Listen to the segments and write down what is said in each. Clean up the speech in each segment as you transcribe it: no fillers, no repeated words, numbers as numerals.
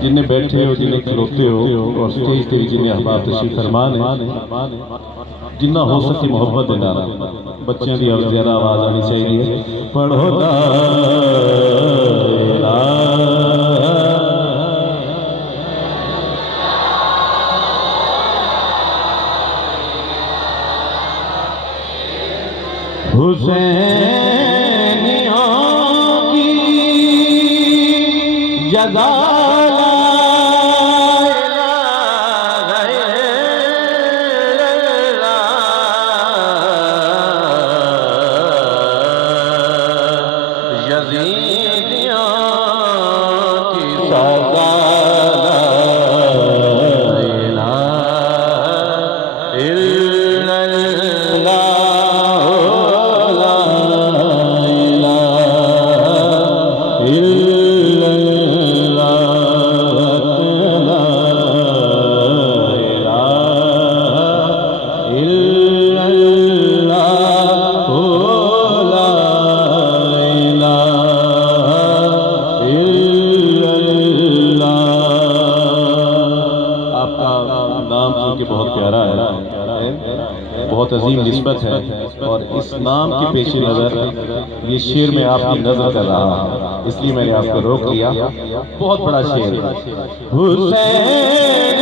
जिन्हें बैठे हो, जिन्हें खलोते हो और स्टेज पे जिन्हें अहबाब तशरीफ फरमान है, जिन्ना हो सके मोहब्बत देना। बच्चों की ज्यादा आवाज आनी चाहिए। पढ़ो ला हुसैनियों की जज़ा बहुत प्यारा है, बहुत अजीम निस्बत है और इस नाम के पेश नज़र ये शेर में आपकी नजर कर रहा हूं, इसलिए मैंने आपको रोक लिया। बहुत बड़ा शेर हुसैन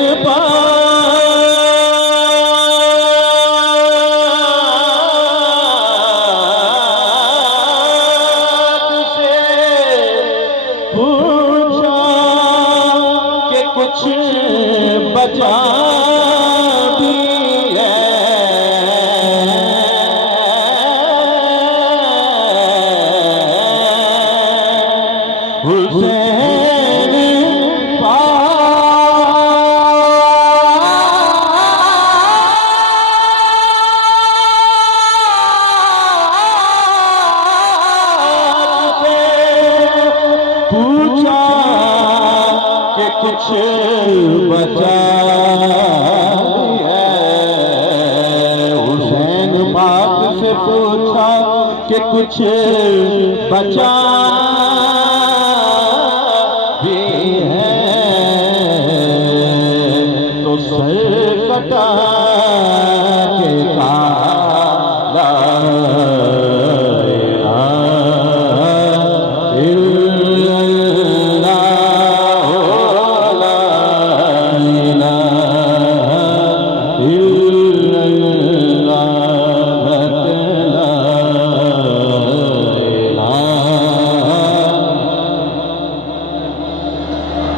पूछा कि कुछ बचा पूछा कि कुछ बचा है। हुसैन पाक से पूछा कि कुछ बचा भी है तो सर कटा के काला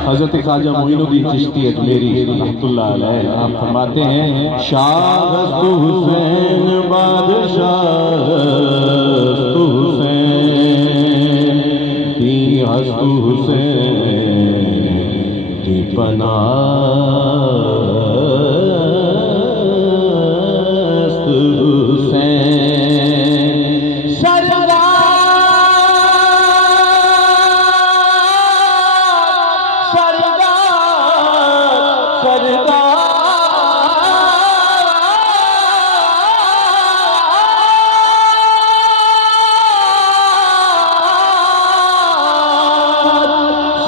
हज़रत ख्वाजा मोइनुद्दीन चिश्ती अजमेरी रहमतुल्लाह अलैह आप फरमाते हैं, शाहस्तु हुसैन बादशाह हुसैन दी हस्तु हुसैन की पनाह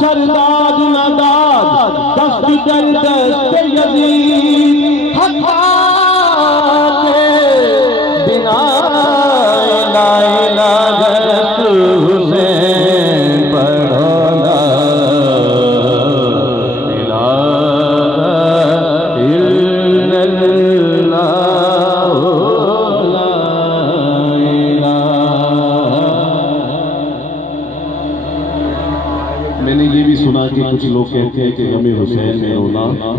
सरदाद नादाद दस्त दर दस्त यजीद हक़ के बिना मैंने ये भी सुना कि कुछ लोग कहते हैं कि गमे हुसैन में रोना